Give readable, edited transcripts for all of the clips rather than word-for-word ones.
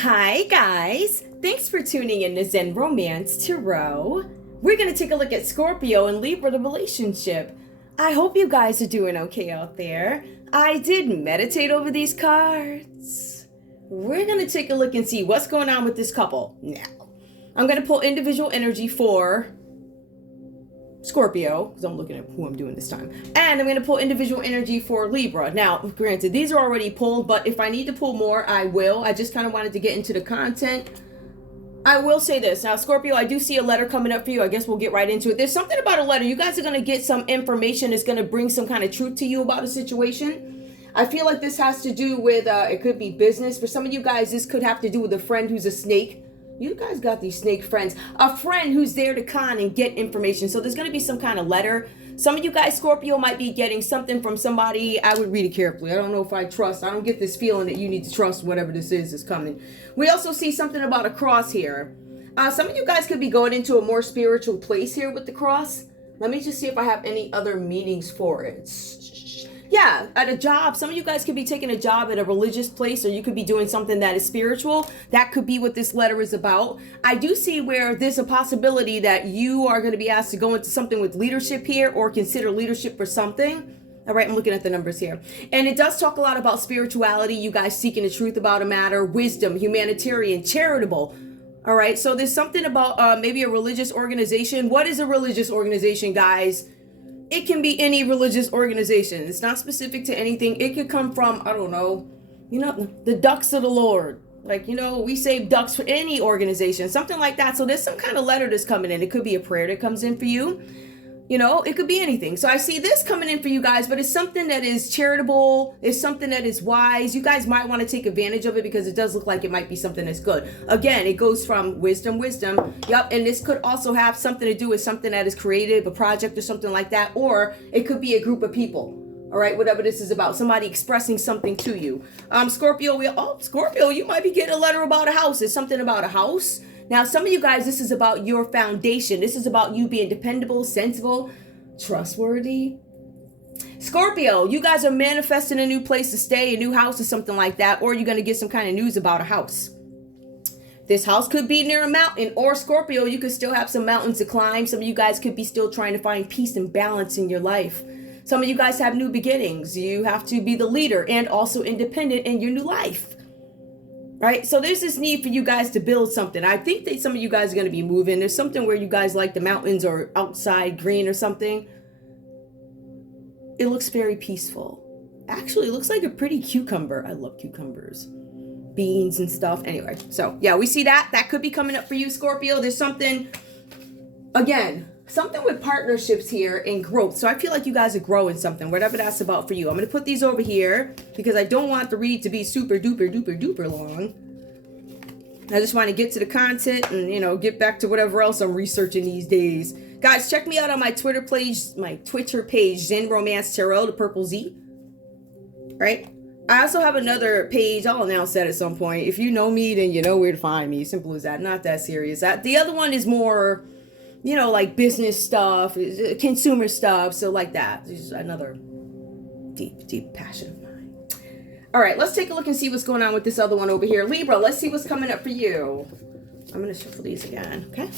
Hi guys! Thanks for tuning in to Zen Romance Tarot. We're going to take a look at Scorpio and Libra, the relationship. I hope you guys are doing okay out there. I did meditate over these cards. We're going to take a look and see what's going on with this couple. Now, I'm going to pull individual energy for Scorpio, because I'm looking at who I'm doing this time. And I'm going to pull individual energy for Libra. Now, granted, these are already pulled, but if I need to pull more, I will. I just kind of wanted to get into the content. I will say this. Now, Scorpio, I do see a letter coming up for you. I guess we'll get right into it. There's something about a letter. You guys are going to get some information that's going to bring some kind of truth to you about a situation. I feel like this has to do with, it could be business. For some of you guys, this could have to do with a friend who's a snake. You guys got these snake friends. A friend who's there to con and get information. So there's going to be some kind of letter. Some of you guys, Scorpio, might be getting something from somebody. I would read it carefully. I don't know if I trust. I don't get this feeling that you need to trust whatever this is coming. We also see something about a cross here. Some of you guys could be going into a more spiritual place here with the cross. Let me just see if I have any other meanings for it. Yeah, at a job. Some of you guys could be taking a job at a religious place, or you could be doing something that is spiritual. That could be what this letter is about. I do see where there's a possibility that you are going to be asked to go into something with leadership here, or consider leadership for something. All right, I'm looking at the numbers here. And it does talk a lot about spirituality, you guys seeking the truth about a matter, wisdom, humanitarian, charitable. All right, so there's something about maybe a religious organization. What is a religious organization, guys? It can be any religious organization. It's not specific to anything. It could come from, I don't know, the ducks of the Lord. Like, we save ducks for any organization, something like that. So there's some kind of letter that's coming in. It could be a prayer that comes in for you. It could be anything. So I see this coming in for you guys, but it's something that is charitable. It's something that is wise. You guys might want to take advantage of it because it does look like it might be something that's good. Again, it goes from wisdom. Yep. And this could also have something to do with something that is creative, a project or something like that. Or it could be a group of people. All right. Whatever this is about, somebody expressing something to you. Scorpio, Scorpio, you might be getting a letter about a house. It's something about a house. Now, some of you guys, this is about your foundation. This is about you being dependable, sensible, trustworthy. Scorpio, you guys are manifesting a new place to stay, a new house or something like that, or you're going to get some kind of news about a house. This house could be near a mountain, or Scorpio, you could still have some mountains to climb. Some of you guys could be still trying to find peace and balance in your life. Some of you guys have new beginnings. You have to be the leader and also independent in your new life. Right, so there's this need for you guys to build something. I think that some of you guys are going to be moving. There's something where you guys like the mountains or outside green or something. It looks very peaceful. Actually, it looks like a pretty cucumber. I love cucumbers. Beans and stuff. Anyway, so yeah, we see that. That could be coming up for you, Scorpio. There's something, again, something with partnerships here and growth. So I feel like you guys are growing something, whatever that's about for you. I'm going to put these over here because I don't want the read to be super duper duper duper long. I just want to get to the content and, get back to whatever else I'm researching these days. Guys, check me out on my Twitter page, Zen Romance Tarot, the purple Z. Right? I also have another page. I'll announce that at some point. If you know me, then you know where to find me. Simple as that. Not that serious. The other one is more, like business stuff, consumer stuff. So like that. This is another deep, deep passion of mine. All right, let's take a look and see what's going on with this other one over here. Libra, let's see what's coming up for you. I'm going to shuffle these again, okay?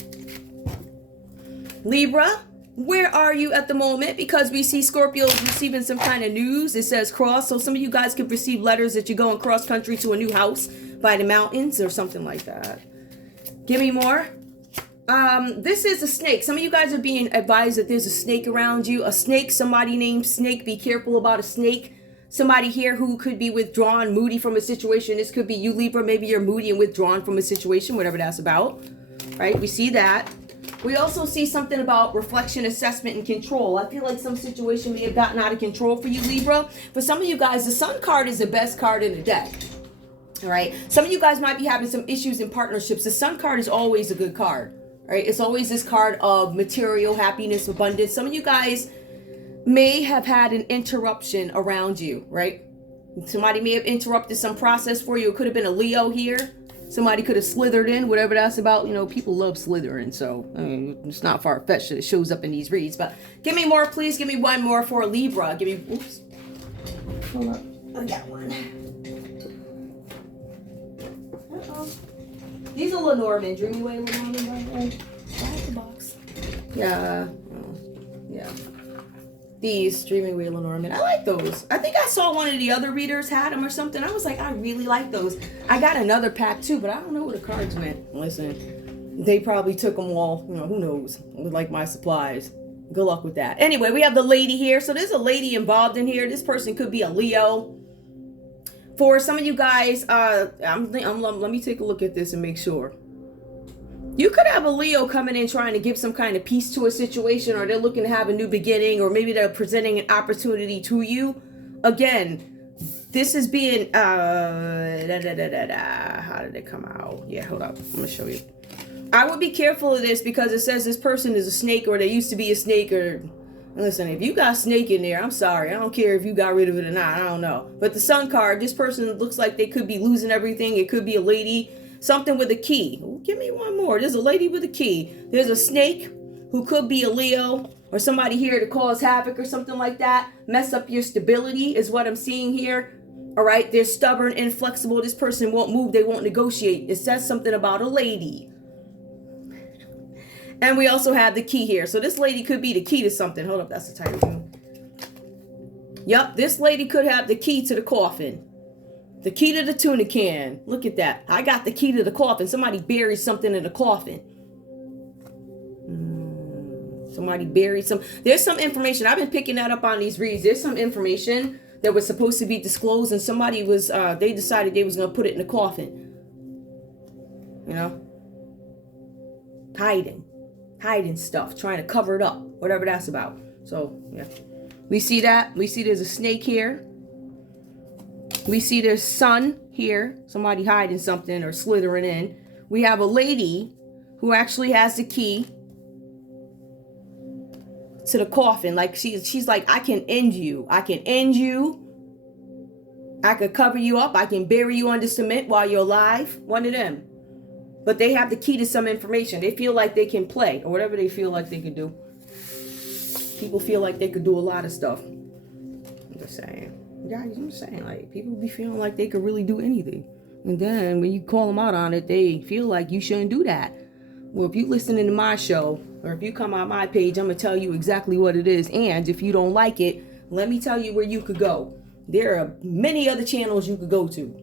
Libra, where are you at the moment? Because we see Scorpios receiving some kind of news. It says cross. So some of you guys could receive letters that you're going cross country to a new house by the mountains or something like that. Give me more. This is a snake. Some of you guys are being advised that there's a snake around you. A snake, somebody named Snake. Be careful about a snake. Somebody here who could be withdrawn, moody from a situation. This could be you, Libra. Maybe you're moody and withdrawn from a situation, whatever that's about. Right? We see that. We also see something about reflection, assessment, and control. I feel like some situation may have gotten out of control for you, Libra. For some of you guys, the Sun card is the best card in the deck. All right? Some of you guys might be having some issues in partnerships. The Sun card is always a good card. Right? It's always this card of material, happiness, abundance. Some of you guys may have had an interruption around you, right? Somebody may have interrupted some process for you. It could have been a Leo here. Somebody could have slithered in, whatever that's about. People love slithering, so it's not far-fetched that it shows up in these reads. But give me more, please. Give me one more for Libra. Give me, oops. Hold up. I got one. These are Lenormand. Dreamy Way Lenormand, by the way. Back the box. Yeah. Yeah. These Dreamy Way Lenormand. I like those. I think I saw one of the other readers had them or something. I was like, I really like those. I got another pack too, but I don't know where the cards went. Listen, they probably took them all. You know, who knows? Like my supplies. Good luck with that. Anyway, we have the lady here. So there's a lady involved in here. This person could be a Leo. For some of you guys, let me take a look at this and make sure. You could have a Leo coming in trying to give some kind of peace to a situation, or they're looking to have a new beginning, or maybe they're presenting an opportunity to you. Again, this is being, how did it come out? Yeah, hold up. I'm going to show you. I would be careful of this because it says this person is a snake, or they used to be a snake, or listen, if you got snake in there, I'm sorry. I don't care if you got rid of it or not. I don't know. But the Sun card, this person looks like they could be losing everything. It could be a lady. Something with a key. Ooh, give me one more. There's a lady with a key. There's a snake who could be a Leo or somebody here to cause havoc or something like that. Mess up your stability is what I'm seeing here. All right. They're stubborn, inflexible. This person won't move. They won't negotiate. It says something about a lady. And we also have the key here. So this lady could be the key to something. Hold up. That's the title. Yep. This lady could have the key to the coffin. The key to the tuna can. Look at that. I got the key to the coffin. Somebody buried something in the coffin. Somebody buried some. There's some information. I've been picking that up on these reads. There's some information that was supposed to be disclosed, and somebody was, they decided they was going to put it in the coffin. You know? Hiding stuff. Trying to cover it up. Whatever that's about. So, yeah. We see that. We see there's a snake here. We see there's sun here. Somebody hiding something or slithering in. We have a lady who actually has the key to the coffin. Like she's like, I can end you. I can end you. I could cover you up. I can bury you under cement while you're alive. One of them. But they have the key to some information. They feel like they can play or whatever they feel like they could do. People feel like they could do a lot of stuff. I'm just saying. Guys, I'm saying, like, people be feeling like they could really do anything. And then when you call them out on it, they feel like you shouldn't do that. Well, if you listen to my show, or if you come on my page, I'm going to tell you exactly what it is. And if you don't like it, let me tell you where you could go. There are many other channels you could go to.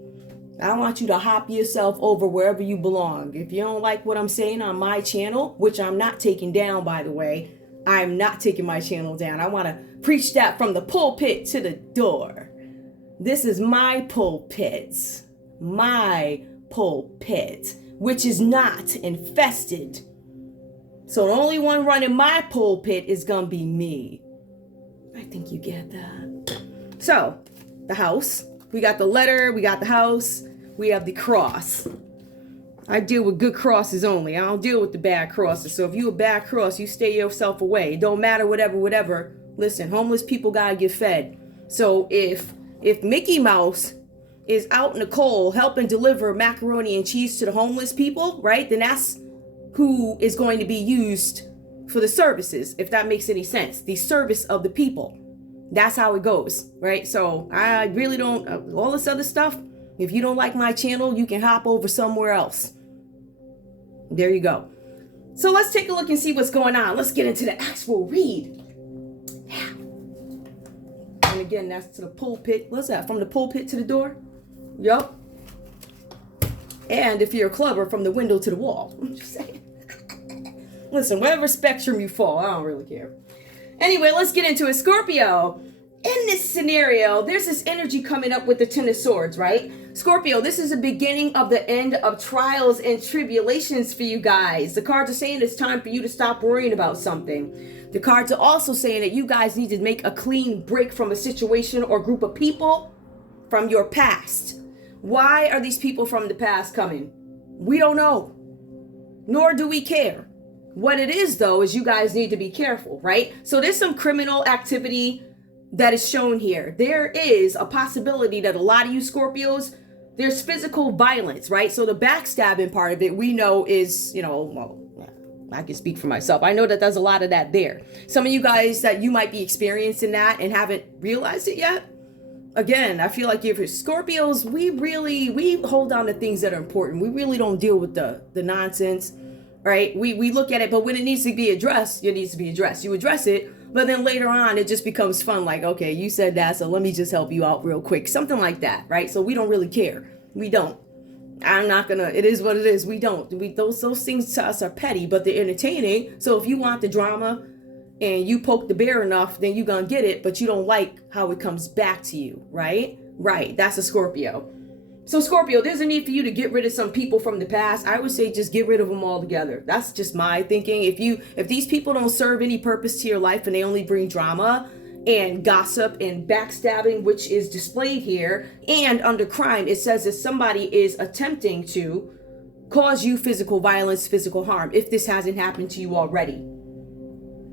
I want you to hop yourself over wherever you belong. If you don't like what I'm saying on my channel, which I'm not taking down, by the way, I'm not taking my channel down. I want to preach that from the pulpit to the door. This is my pulpit, which is not infested. So the only one running my pulpit is going to be me. I think you get that. So, the house. We got the letter. We got the house. We have the cross. I deal with good crosses only. I don't deal with the bad crosses. So if you a bad cross, you stay yourself away. It don't matter, whatever. Listen, homeless people got to get fed. So if Mickey Mouse is out in the cold helping deliver macaroni and cheese to the homeless people, right? Then that's who is going to be used for the services, if that makes any sense. The service of the people. That's how it goes, right? So I really don't, all this other stuff, if you don't like my channel, you can hop over somewhere else. There you go. So let's take a look and see what's going on. Let's get into the actual read. And again, that's to the pulpit. What's that? From the pulpit to the door? Yup. And if you're a clubber, from the window to the wall. I'm just saying. Listen, whatever spectrum you fall, I don't really care. Anyway, let's get into it. Scorpio, in this scenario, there's this energy coming up with the Ten of Swords, right? Scorpio, this is the beginning of the end of trials and tribulations for you guys. The cards are saying it's time for you to stop worrying about something. The cards are also saying that you guys need to make a clean break from a situation or group of people from your past. Why are these people from the past coming? We don't know. Nor do we care. What it is, though, is you guys need to be careful, right? So there's some criminal activity that is shown here. There is a possibility that a lot of you Scorpios, there's physical violence, right? So the backstabbing part of it, we know is, well, I can speak for myself. I know that there's a lot of that there. Some of you guys that you might be experiencing that and haven't realized it yet. again, I feel like if it's Scorpios, we hold on to things that are important. We really don't deal with the nonsense, right? We look at it, but when it needs to be addressed, it needs to be addressed. You address it, but then later on, it just becomes fun. Like, okay, you said that, so let me just help you out real quick. Something like that, right? So we don't really care. We don't. I'm not gonna, it is what it is. We don't. Those things to us are petty, but they're entertaining. So if you want the drama and you poke the bear enough, then you're gonna get it, but you don't like how it comes back to you, right? Right, that's a Scorpio. So Scorpio, there's a need for you to get rid of some people from the past. I would say just get rid of them all together. That's just my thinking. If these people don't serve any purpose to your life and they only bring drama and gossip and backstabbing, which is displayed here, and under crime, it says that somebody is attempting to cause you physical violence, physical harm, if this hasn't happened to you already.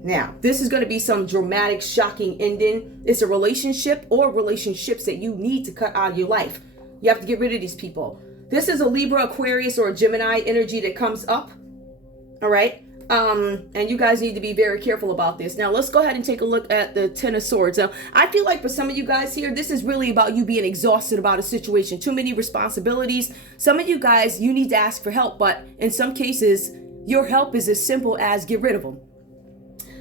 Now, this is going to be some dramatic, shocking ending. It's a relationship or relationships that you need to cut out of your life. You have to get rid of these people. This is a Libra, Aquarius, or a Gemini energy that comes up. All right. And you guys need to be very careful about this. Now, let's go ahead and take a look at the Ten of Swords. Now, I feel like for some of you guys here, this is really about you being exhausted about a situation. Too many responsibilities. Some of you guys, you need to ask for help. But in some cases, your help is as simple as get rid of them.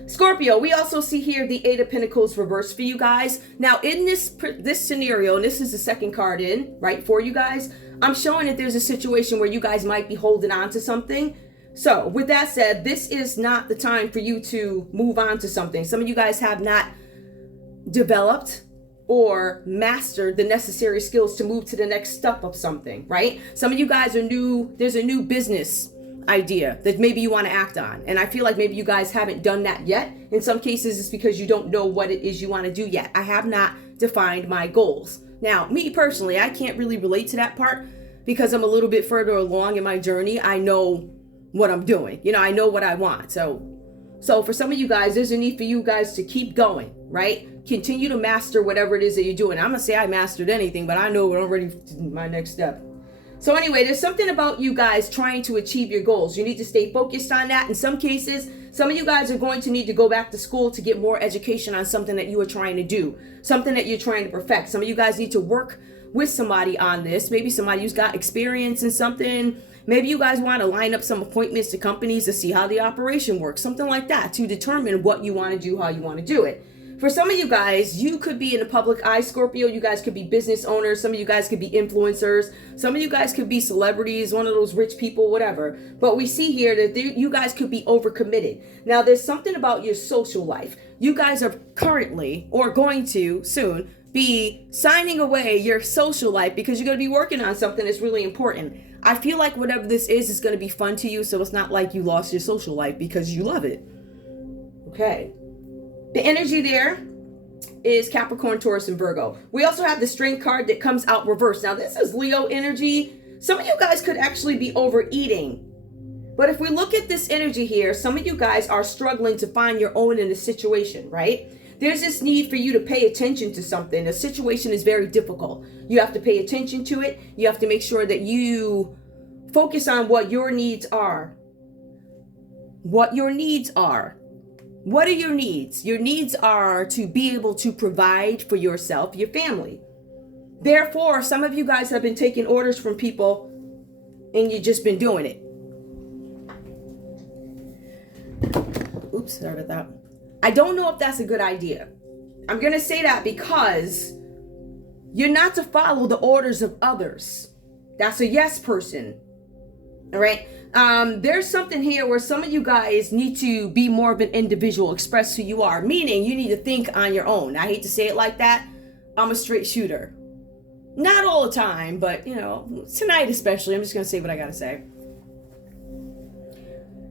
Scorpio, we also see here the Eight of Pentacles reversed for you guys. Now, in this scenario, and this is the second card in, right, for you guys, I'm showing that there's a situation where you guys might be holding on to something. So, with that said, this is not the time for you to move on to something. Some of you guys have not developed or mastered the necessary skills to move to the next step of something, right? Some of you guys are new. There's a new business idea that maybe you want to act on. And I feel like maybe you guys haven't done that yet. In some cases, it's because you don't know what it is you want to do yet. I have not defined my goals. Now, me personally, I can't really relate to that part because I'm a little bit further along in my journey. I know what I'm doing. You know, I know what I want. So for some of you guys, there's a need for you guys to keep going, right? Continue to master whatever it is that you're doing. I'm going to say I mastered anything, but I know when I'm ready for my next step. So anyway, there's something about you guys trying to achieve your goals. You need to stay focused on that. In some cases, some of you guys are going to need to go back to school to get more education on something that you are trying to do, something that you're trying to perfect. Some of you guys need to work with somebody on this. Maybe somebody who's got experience in something. Maybe you guys want to line up some appointments to companies to see how the operation works, something like that, to determine what you want to do, how you want to do it. For some of you guys, you could be in the public eye, Scorpio. You guys could be business owners. Some of you guys could be influencers. Some of you guys could be celebrities, one of those rich people, whatever. But we see here that you guys could be overcommitted. Now, there's something about your social life. You guys are currently, or going to soon, be signing away your social life because you're going to be working on something that's really important. I feel like whatever this is going to be fun to you, so it's not like you lost your social life because you love it. Okay. The energy there is Capricorn, Taurus, and Virgo. We also have the Strength card that comes out reversed. Now, this is Leo energy. Some of you guys could actually be overeating. But if we look at this energy here, some of you guys are struggling to find your own in a situation, right? There's this need for you to pay attention to something. A situation is very difficult. You have to pay attention to it. You have to make sure that you focus on what your needs are. What your needs are. What are your needs? Your needs are to be able to provide for yourself, your family. Therefore, some of you guys have been taking orders from people and you've just been doing it. Oops, sorry about that. I don't know if that's a good idea. I'm going to say that because you're not to follow the orders of others. That's a yes person. All right. There's something here where some of you guys need to be more of an individual, express who you are, meaning you need to think on your own. I hate to say it like that. I'm a straight shooter. Not all the time, but you know, tonight especially, I'm just going to say what I got to say.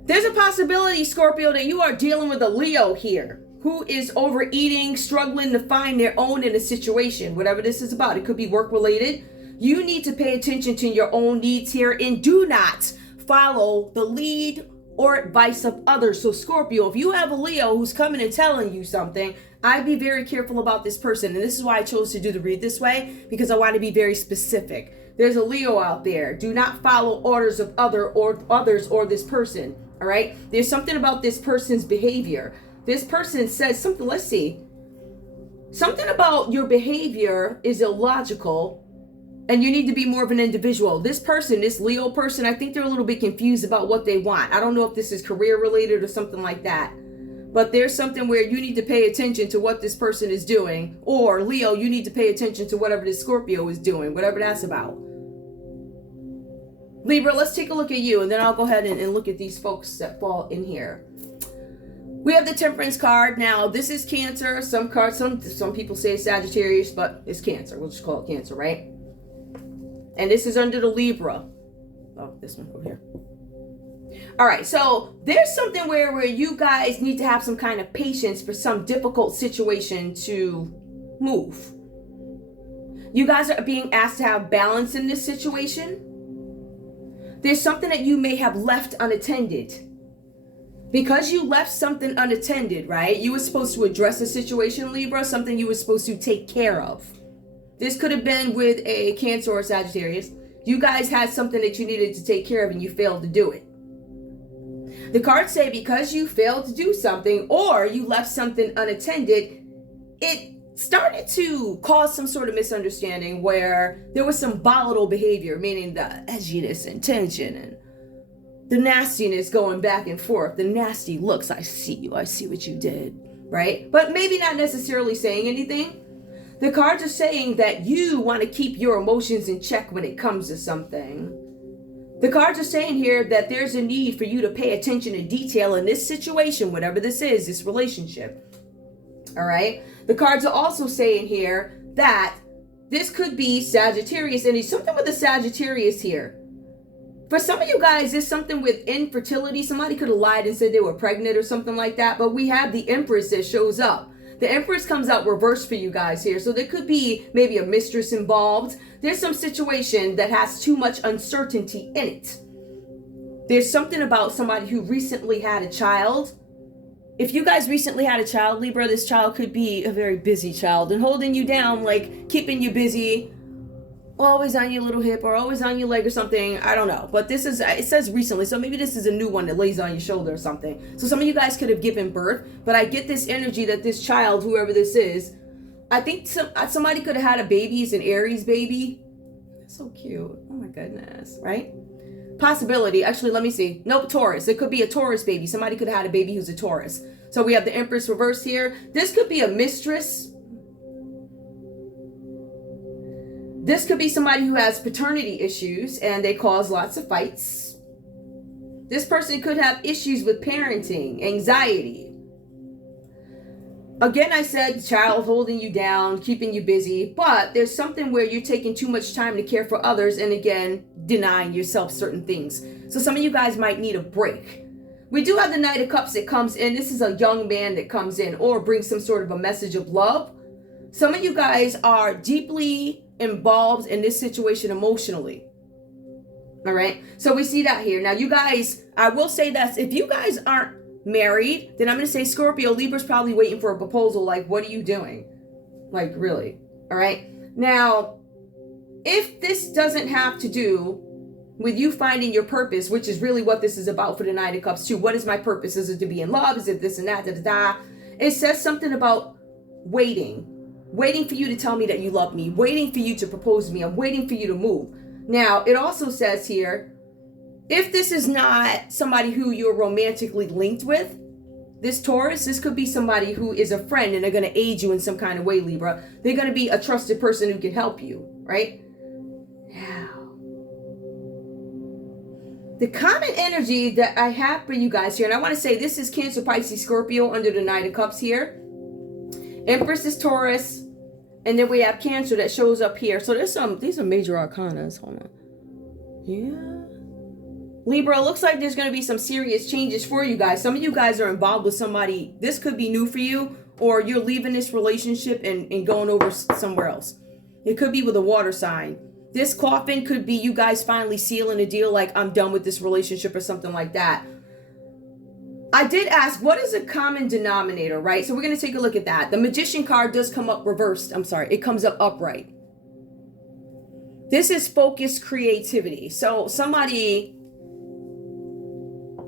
There's a possibility, Scorpio, that you are dealing with a Leo here who is overeating, struggling to find their own in a situation, whatever this is about. It could be work related. You need to pay attention to your own needs here and do not follow the lead or advice of others. So Scorpio, if you have a Leo who's coming and telling you something, I'd be very careful about this person. And this is why I chose to do the read this way, because I want to be very specific. There's a Leo out there. Do not follow orders of others or this person. All right. There's something about this person's behavior. This person says something. Let's see. Something about your behavior is illogical and you need to be more of an individual. This person, this Leo person, I think they're a little bit confused about what they want. I don't know if this is career related or something like that. But there's something where you need to pay attention to what this person is doing. Or Leo, you need to pay attention to whatever this Scorpio is doing, whatever that's about. Libra, let's take a look at you, and then I'll go ahead and look at these folks that fall in here. We have the Temperance card. Now, this is Cancer. Some people say it's Sagittarius, but it's Cancer. We'll just call it Cancer, right? And this is under the Libra. Oh, this one over here. All right, so there's something where you guys need to have some kind of patience for some difficult situation to move. You guys are being asked to have balance in this situation. There's something that you may have left unattended. Because you left something unattended, right? You were supposed to address a situation, Libra, something you were supposed to take care of. This could have been with a Cancer or Sagittarius. You guys had something that you needed to take care of and you failed to do it. The cards say because you failed to do something or you left something unattended, it started to cause some sort of misunderstanding where there was some volatile behavior, meaning the edginess and tension and the nastiness going back and forth, the nasty looks. I see what you did, right? But maybe not necessarily saying anything. The cards are saying that you want to keep your emotions in check when it comes to something. The cards are saying here that there's a need for you to pay attention to detail in this situation, whatever this is, this relationship. All right. The cards are also saying here that this could be Sagittarius, and there's something with the Sagittarius here. For some of you guys, there's something with infertility. Somebody could have lied and said they were pregnant or something like that. But we have the Empress that shows up. The Empress comes out reversed for you guys here. So there could be maybe a mistress involved. There's some situation that has too much uncertainty in it. There's something about somebody who recently had a child. If you guys recently had a child, Libra, this child could be a very busy child and holding you down, like keeping you busy, always on your little hip or always on your leg or something. I don't know. But this is, it says recently. So maybe this is a new one that lays on your shoulder or something. So some of you guys could have given birth. But I get this energy that this child, whoever this is, I think somebody could have had a baby. It's an Aries baby. That's so cute. Oh my goodness. Right? Possibility. Actually, let me see. Nope, Taurus. It could be a Taurus baby. Somebody could have had a baby who's a Taurus. So we have the Empress reverse here. This could be a mistress. This could be somebody who has paternity issues and they cause lots of fights. This person could have issues with parenting, anxiety. Again, I said child holding you down, keeping you busy, but there's something where you're taking too much time to care for others and again, denying yourself certain things. So some of you guys might need a break. We do have the Knight of Cups that comes in. This is a young man that comes in or brings some sort of a message of love. Some of you guys are deeply involved in this situation emotionally. All right. So we see that here. Now, you guys, I will say that if you guys aren't married, then I'm going to say Scorpio, Libra's probably waiting for a proposal. Like, what are you doing? Like, really? All right. Now, if this doesn't have to do with you finding your purpose, which is really what this is about for the Knight of Cups too. What is my purpose? Is it to be in love? Is it this and that? Da, da, da. It says something about waiting for you to tell me that you love me, waiting for you to propose to me. I'm waiting for you to move. Now, it also says here, if this is not somebody who you're romantically linked with, this Taurus, this could be somebody who is a friend and they're going to aid you in some kind of way, Libra. They're going to be a trusted person who can help you, right? Now, the common energy that I have for you guys here, and I want to say this is Cancer, Pisces, Scorpio under the Knight of Cups here. Empress is Taurus, and then we have Cancer that shows up here. So these are major arcanas. Hold on. Yeah. Libra, looks like there's going to be some serious changes for you guys. Some of you guys are involved with somebody. This could be new for you, or you're leaving this relationship and going over somewhere else. It could be with a water sign. This coffin could be you guys finally sealing a deal like I'm done with this relationship or something like that. I did ask, what is a common denominator, right? So we're going to take a look at that. The Magician card does come up reversed. I'm sorry. It comes up upright. This is focused creativity. So somebody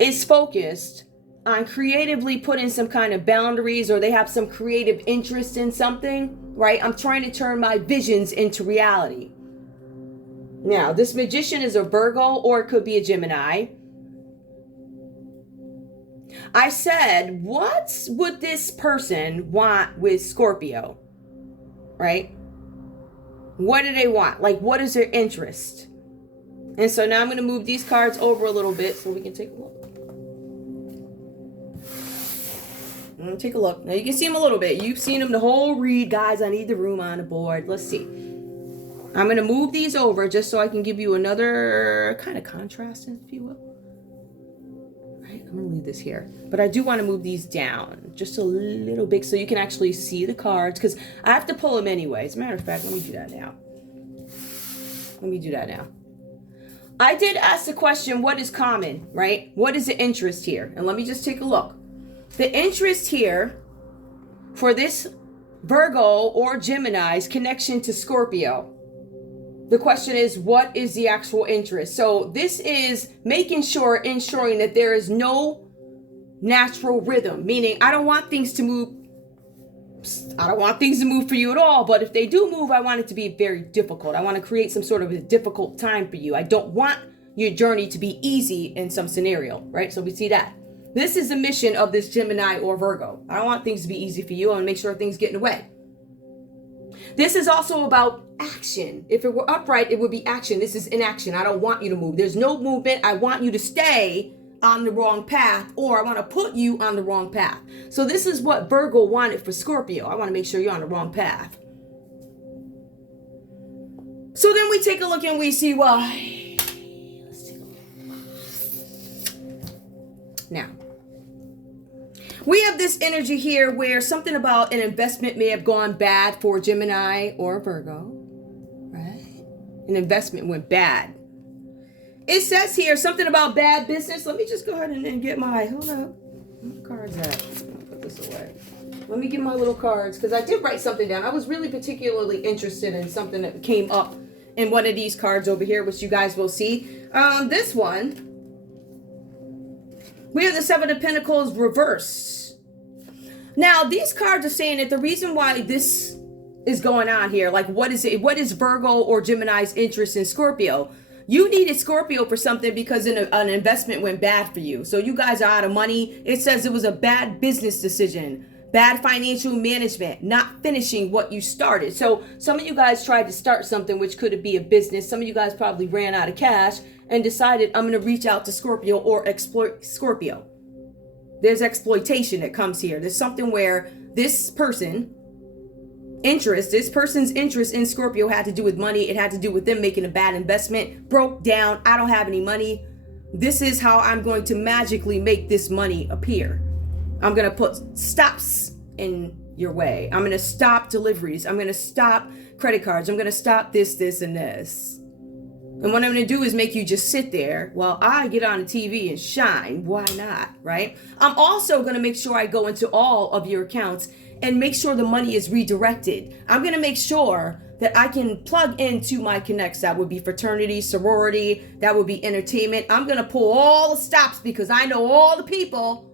is focused on creatively putting some kind of boundaries, or they have some creative interest in something, right? I'm trying to turn my visions into reality. Now, this magician is a Virgo, or it could be a Gemini. I said, what would this person want with Scorpio, right? What do they want? Like, what is their interest? And so now I'm going to move these cards over a little bit so we can take a look. Take a look. Now you can see them a little bit. You've seen them the whole read, guys. I need the room on the board. Let's see. I'm going to move these over just so I can give you another kind of contrast, if you will. Right, I'm going to leave this here. But I do want to move these down just a little bit so you can actually see the cards, because I have to pull them anyway. As a matter of fact, let me do that now. I did ask the question, what is common, right? What is the interest here? And let me just take a look. The interest here for this Virgo or Gemini's connection to Scorpio. The question is, what is the actual interest? So this is ensuring that there is no natural rhythm, meaning I don't want things to move for you at all, but if they do move, I want it to be very difficult. I want to create some sort of a difficult time for you. I don't want your journey to be easy in some scenario, right? So we see that. This is the mission of this Gemini or Virgo. I don't want things to be easy for you. I want to make sure things get in the way. This is also about action. If it were upright, it would be action. This is inaction. I don't want you to move. There's no movement. I want you to stay on the wrong path, or I want to put you on the wrong path. So this is what Virgo wanted for Scorpio. I want to make sure you're on the wrong path. So then we take a look and we see why. Let's take a look. Now, we have this energy here where something about an investment may have gone bad for Gemini or Virgo, right? An investment went bad. It says here something about bad business. Let me just go ahead and get my, hold up. Where my cards at? I'm gonna put this away. Let me get my little cards, because I did write something down. I was really particularly interested in something that came up in one of these cards over here, which you guys will see. This one, we have the Seven of Pentacles reversed. Now, these cards are saying that the reason why this is going on here, like what is it? What is Virgo or Gemini's interest in Scorpio? You needed Scorpio for something because an investment went bad for you. So you guys are out of money. It says it was a bad business decision, bad financial management, not finishing what you started. So some of you guys tried to start something, which could be a business. Some of you guys probably ran out of cash and decided, I'm going to reach out to Scorpio or exploit Scorpio. There's exploitation that comes here. There's something where this person's interest in Scorpio had to do with money. It had to do with them making a bad investment, broke down. I don't have any money. This is how I'm going to magically make this money appear. I'm going to put stops in your way. I'm going to stop deliveries. I'm going to stop credit cards. I'm going to stop this, and this. And what I'm going to do is make you just sit there while I get on the TV and shine. Why not, right? I'm also going to make sure I go into all of your accounts and make sure the money is redirected. I'm going to make sure that I can plug into my connects. That would be fraternity, sorority. That would be entertainment. I'm going to pull all the stops because I know all the people,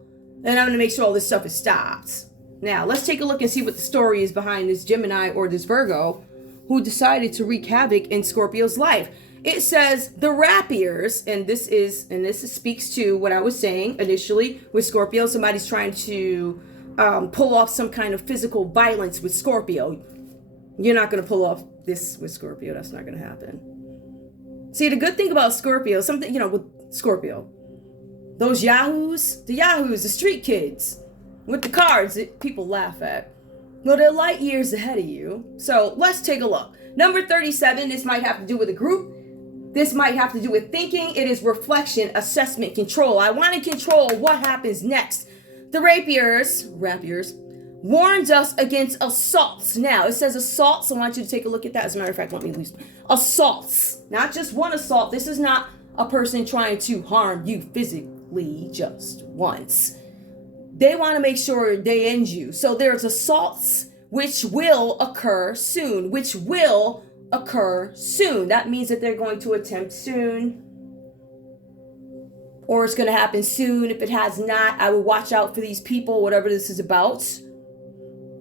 and I'm going to make sure all this stuff is stopped. Now, let's take a look and see what the story is behind this Gemini or this Virgo who decided to wreak havoc in Scorpio's life. It says the rapiers, and this speaks to what I was saying initially with Scorpio. Somebody's trying to pull off some kind of physical violence with Scorpio. You're not going to pull off this with Scorpio. That's not going to happen. See, the good thing about Scorpio, with Scorpio, those yahoos, the street kids with the cards that people laugh at, well, they're light years ahead of you. So let's take a look. Number 37, this might have to do with a group. This might have to do with thinking. It is reflection, assessment, control. I want to control what happens next. The rapiers warns us against assaults. Now, it says assaults. I want you to take a look at that. As a matter of fact, let me lose. Assaults. Not just one assault. This is not a person trying to harm you physically just once. They want to make sure they end you. So there's assaults which will occur soon. That means that they're going to attempt soon. or it's going to happen soon. If it has not, I will watch out for these people, whatever this is about.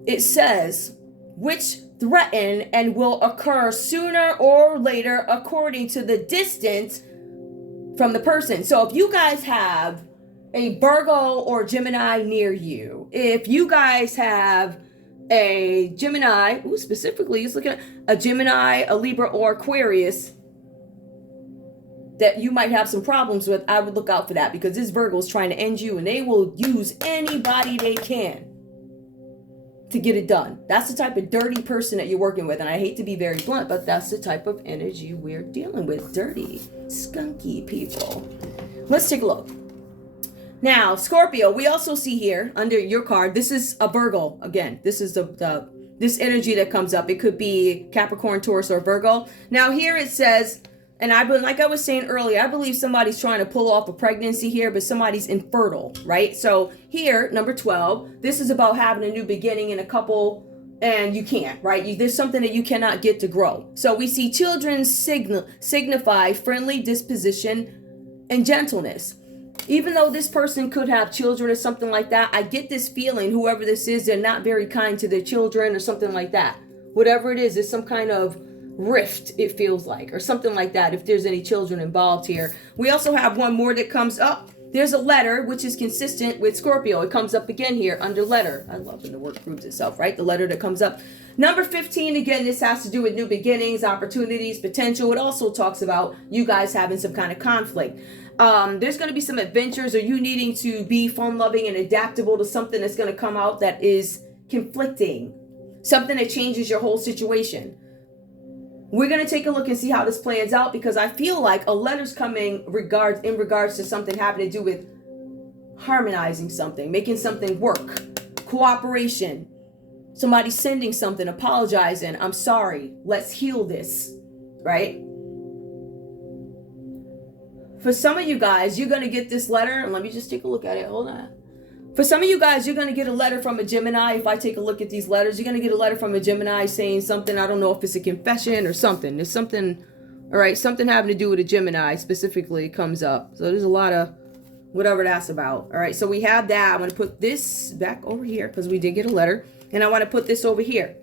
It says, which threaten and will occur sooner or later according to the distance from the person. So if you guys have a Virgo or Gemini near you, if you guys have a Gemini, specifically he's looking at a Gemini, a Libra, or Aquarius that you might have some problems with, I would look out for that, because this Virgo is trying to end you and they will use anybody they can to get it done. That's the type of dirty person that you're working with. And I hate to be very blunt, but that's the type of energy we're dealing with. Dirty, skunky people. Let's take a look. Now, Scorpio, we also see here under your card, this is a Virgo. Again, this is this energy that comes up. It could be Capricorn, Taurus, or Virgo. Now here it says, and like I was saying earlier, I believe somebody's trying to pull off a pregnancy here, but somebody's infertile, right? So here, number 12, this is about having a new beginning in a couple, and you can't, right? There's something that you cannot get to grow. So we see children signify friendly disposition and gentleness. Even though this person could have children or something like that, I get this feeling, whoever this is, they're not very kind to their children or something like that. Whatever it is, there's some kind of rift, it feels like, or something like that, if there's any children involved here. We also have one more that comes up. There's a letter, which is consistent with Scorpio. It comes up again here under letter. I love when the word proves itself, right? The letter that comes up. Number 15, again, this has to do with new beginnings, opportunities, potential. It also talks about you guys having some kind of conflict. There's going to be some adventures, or you needing to be fun-loving and adaptable to something that's going to come out that is conflicting. Something that changes your whole situation. We're going to take a look and see how this plans out, because I feel like a letter's coming in regards to something having to do with harmonizing something, making something work, cooperation, somebody sending something, apologizing, I'm sorry, let's heal this, right? For some of you guys, you're going to get this letter, and let me just take a look at it, hold on. For some of you guys, you're going to get a letter from a Gemini. If I take a look at these letters, you're going to get a letter from a Gemini saying something. I don't know if it's a confession or something. There's something, all right, something having to do with a Gemini specifically comes up. So there's a lot of whatever that's about. All right, so we have that. I'm going to put this back over here because we did get a letter. And I want to put this over here.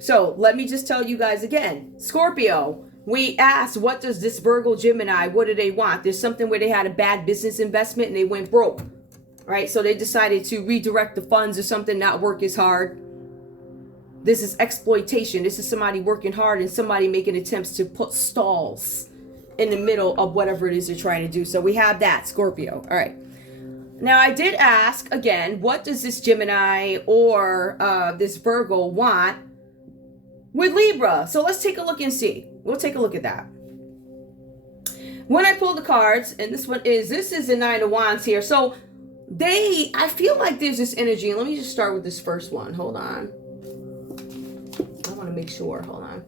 So let me just tell you guys again. Scorpio, we asked, what does this Virgo Gemini, what do they want? There's something where they had a bad business investment and they went broke. Right, so they decided to redirect the funds or something, not work as hard. This is exploitation. This is somebody working hard and somebody making attempts to put stalls in the middle of whatever it is they're trying to do. So we have that, Scorpio. All right. Now, I did ask, again, what does this Gemini or this Virgo want with Libra? So let's take a look and see. We'll take a look at that. When I pull the cards, and this is the Nine of Wands here. So I feel like there's this energy. Let me just start with this first one. Hold on. I want to make sure. Hold on.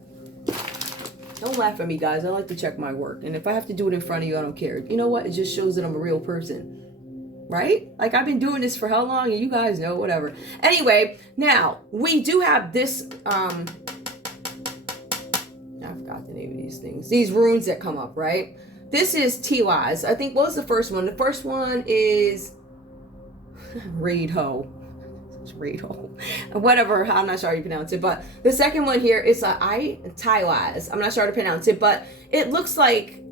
Don't laugh at me, guys. I like to check my work. And if I have to do it in front of you, I don't care. You know what? It just shows that I'm a real person. Right? Like, I've been doing this for how long? And you guys know, whatever. Anyway, now, we do have this, I forgot the name of these things. These runes that come up, right? This is T-Wise. I think, what was the first one? The first one is Raid-Ho. Whatever, I'm not sure how you pronounce it. But the second one here is T-Wise. I'm not sure how to pronounce it, but it looks like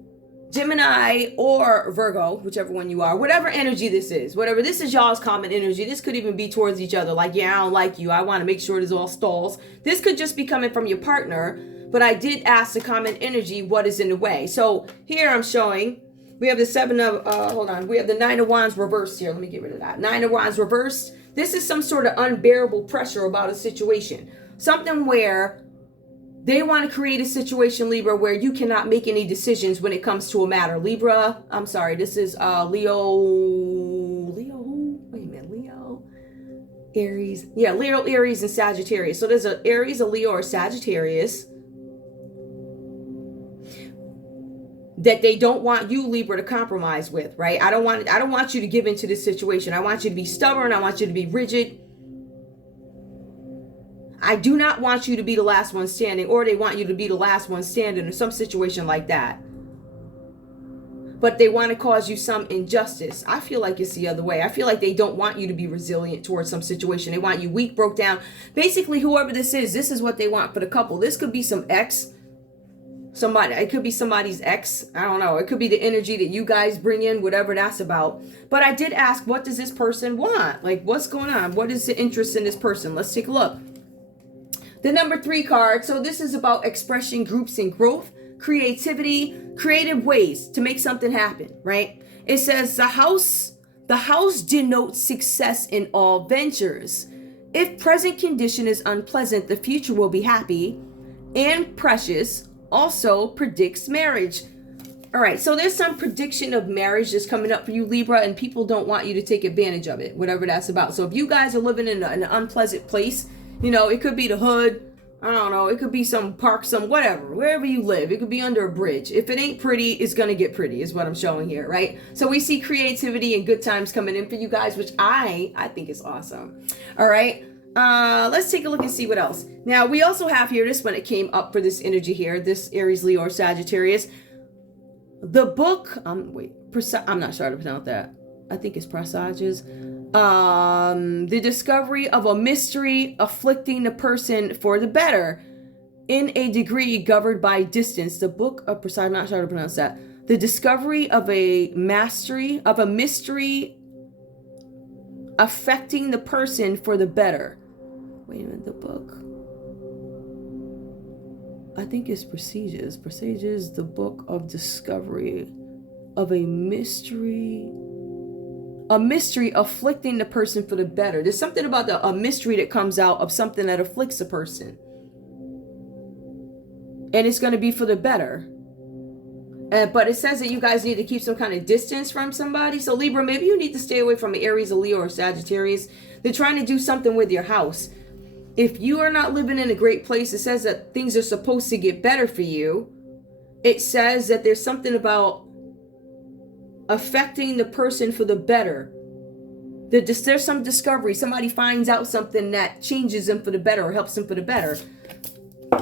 Gemini or Virgo, whichever one you are, whatever energy this is, whatever this is, y'all's common energy. This could even be towards each other. Like, yeah, I don't like you. I want to make sure there's all stalls. This could just be coming from your partner. But I did ask the common energy, what is in the way? So here I'm showing, we have the we have the Nine of Wands reversed here. Let me get rid of that. Nine of Wands reversed. This is some sort of unbearable pressure about a situation. Something where they want to create a situation, Libra, where you cannot make any decisions when it comes to a matter. Libra, I'm sorry, this is Leo, Aries. Yeah, Leo, Aries, and Sagittarius. So there's an Aries, a Leo, or Sagittarius that they don't want you, Libra, to compromise with, right? I don't want you to give into this situation. I want you to be stubborn. I want you to be rigid. I do not want you to be the last one standing, or they want you to be the last one standing, or some situation like that. but they want to cause you some injustice. I feel like it's the other way. I feel like they don't want you to be resilient towards some situation. They want you weak, broke down. Basically, whoever this is what they want for the couple. This could be some ex. Somebody, it could be somebody's ex. I don't know. It could be the energy that you guys bring in, whatever that's about. But I did ask, what does this person want? Like, what's going on? What is the interest in this person? Let's take a look. The number 3 card. So this is about expression, groups, and growth, creativity, creative ways to make something happen, right? It says the house denotes success in all ventures. If present condition is unpleasant, the future will be happy and precious. Also predicts marriage. All right, so there's some prediction of marriage that's coming up for you, Libra, and people don't want you to take advantage of it, whatever that's about. So if you guys are living in an unpleasant place, you know, it could be the hood, I don't know, it could be some park, some whatever, wherever you live. It could be under a bridge. If it ain't pretty, it's going to get pretty is what I'm showing here, right? So we see creativity and good times coming in for you guys, which I think is awesome. All right. Let's take a look and see what else. Now, we also have here, this one, it came up for this energy here, this Aries, Leo, or Sagittarius. The book, I'm not sure how to pronounce that. I think it's presages. The discovery of a mystery afflicting the person for the better in a degree governed by distance. The book of presages, I'm not sure how to pronounce that. The discovery of a mystery affecting the person for the better. Wait a minute, the book. I think it's Presages. Presages, the book of discovery of a mystery afflicting the person for the better. There's something about a mystery that comes out of something that afflicts a person. And it's going to be for the better. But it says that you guys need to keep some kind of distance from somebody. So Libra, maybe you need to stay away from Aries, Leo, or Sagittarius. They're trying to do something with your house. If you are not living in a great place, it says that things are supposed to get better for you. It says that there's something about affecting the person for the better. There's some discovery. Somebody finds out something that changes them for the better or helps them for the better.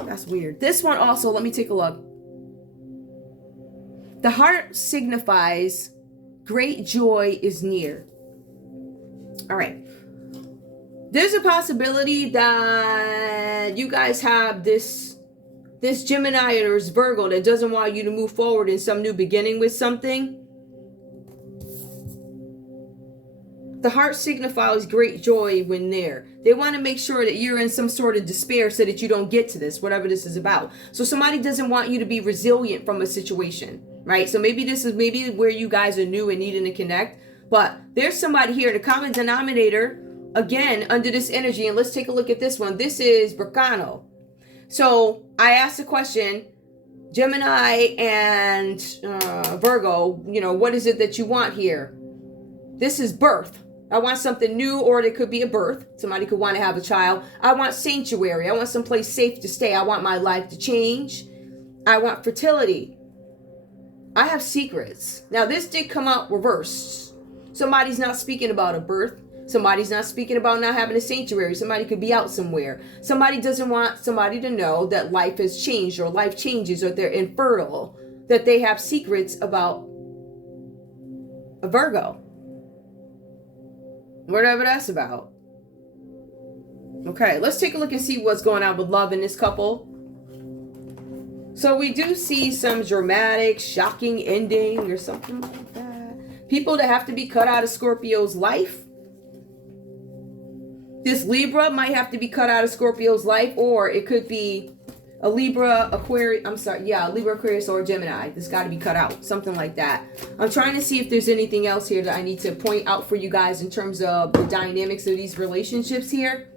That's weird. This one also, let me take a look. The heart signifies great joy is near. All right. There's a possibility that you guys have this Gemini or this Virgo that doesn't want you to move forward in some new beginning with something. The heart signifies great joy when there. They want to make sure that you're in some sort of despair so that you don't get to this, whatever this is about. So somebody doesn't want you to be resilient from a situation, right? So maybe this is where you guys are new and needing to connect. But there's somebody here, the common denominator, again, under this energy. And let's take a look at this one. This is Berkano. So I asked the question, Gemini and Virgo, you know, what is it that you want here? This is birth. I want something new, or it could be a birth. Somebody could want to have a child. I want sanctuary. I want someplace safe to stay. I want my life to change. I want fertility. I have secrets. Now, this did come out reversed. Somebody's not speaking about a birth. Somebody's not speaking about not having a sanctuary. Somebody could be out somewhere. Somebody doesn't want somebody to know that life has changed or life changes or they're infertile, that they have secrets about a Virgo. Whatever that's about. Okay, let's take a look and see what's going on with love in this couple. So we do see some dramatic, shocking ending or something like that. People that have to be cut out of Scorpio's life. This Libra might have to be cut out of Scorpio's life, or it could be a Libra, Aquarius, Libra, Aquarius, or Gemini. This got to be cut out. Something like that. I'm trying to see if there's anything else here that I need to point out for you guys in terms of the dynamics of these relationships here.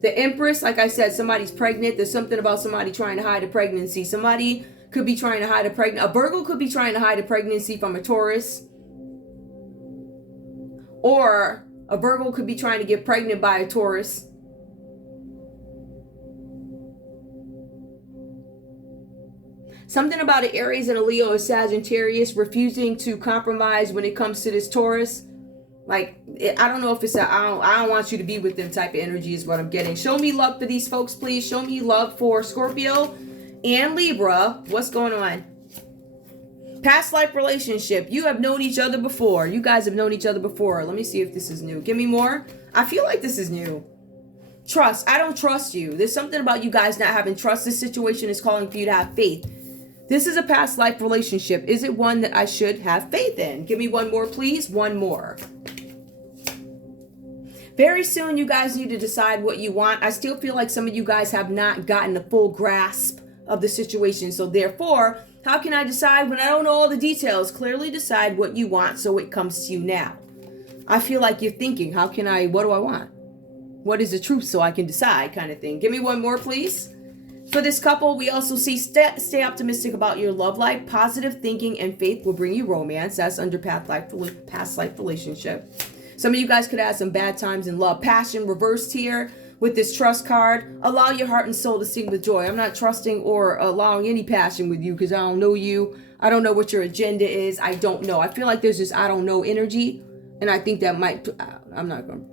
The Empress, like I said, somebody's pregnant. There's something about somebody trying to hide a pregnancy. Somebody could be trying to hide a pregnancy. A Virgo could be trying to hide a pregnancy from a Taurus. Or a Virgo could be trying to get pregnant by a Taurus. Something about an Aries and a Leo or Sagittarius refusing to compromise when it comes to this Taurus. Like, I don't know if it's I don't want you to be with them type of energy is what I'm getting. Show me love for these folks, please. Show me love for Scorpio and Libra. What's going on? Past life relationship. You have known each other before. You guys have known each other before. Let me see if this is new. Give me more. I feel like this is new. Trust. I don't trust you. There's something about you guys not having trust. This situation is calling for you to have faith. This is a past life relationship. Is it one that I should have faith in? Give me one more, please. One more. Very soon, you guys need to decide what you want. I still feel like some of you guys have not gotten a full grasp of the situation. So therefore, how can I decide when I don't know all the details? Clearly decide what you want so it comes to you now. I feel like you're thinking, what do I want? What is the truth so I can decide kind of thing. Give me one more, please. For this couple, we also see stay optimistic about your love life. Positive thinking and faith will bring you romance. That's under past life relationship. Some of you guys could have some bad times in love. Passion reversed here with this trust card. Allow your heart and soul to sing with joy. I'm not trusting or allowing any passion with you because I don't know you. I don't know what your agenda is. I don't know. I feel like there's this I don't know energy. And I think that might, I'm not going to,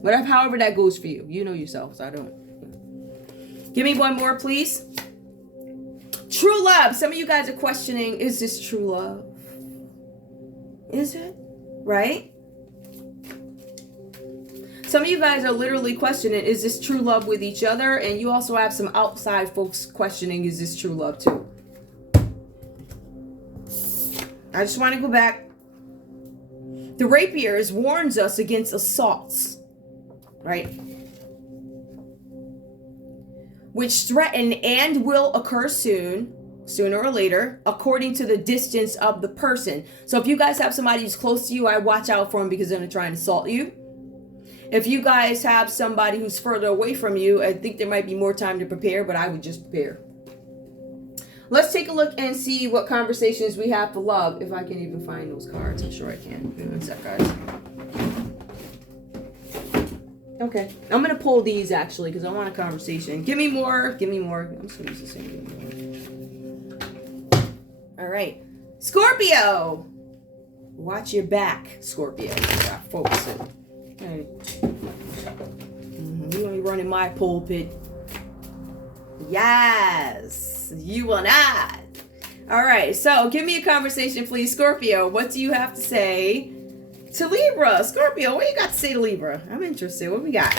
whatever, however that goes for you. You know yourself, so I don't. Give me one more, please. True love. Some of you guys are questioning, is this true love? Is it? Right? Some of you guys are literally questioning, is this true love with each other? And you also have some outside folks questioning, is this true love too? I just want to go back. The rapiers warns us against assaults, right? Which threaten and will occur sooner or later, according to the distance of the person. So if you guys have somebody who's close to you, I watch out for them because they're going to try and assault you. If you guys have somebody who's further away from you, I think there might be more time to prepare, but I would just prepare. Let's take a look and see what conversations we have for love. If I can even find those cards. I'm sure I can. Give me one sec, guys. Okay. I'm going to pull these, actually, because I want a conversation. Give me more. Give me more. I'm just going to use the same. All right. Scorpio. Watch your back, Scorpio. Yeah, focus it. Hey. You ain't running my pulpit. Yes, you will not. All right, so give me a conversation, please, Scorpio. What do you have to say to Libra? Scorpio, what you got to say to Libra? I'm interested. What we got?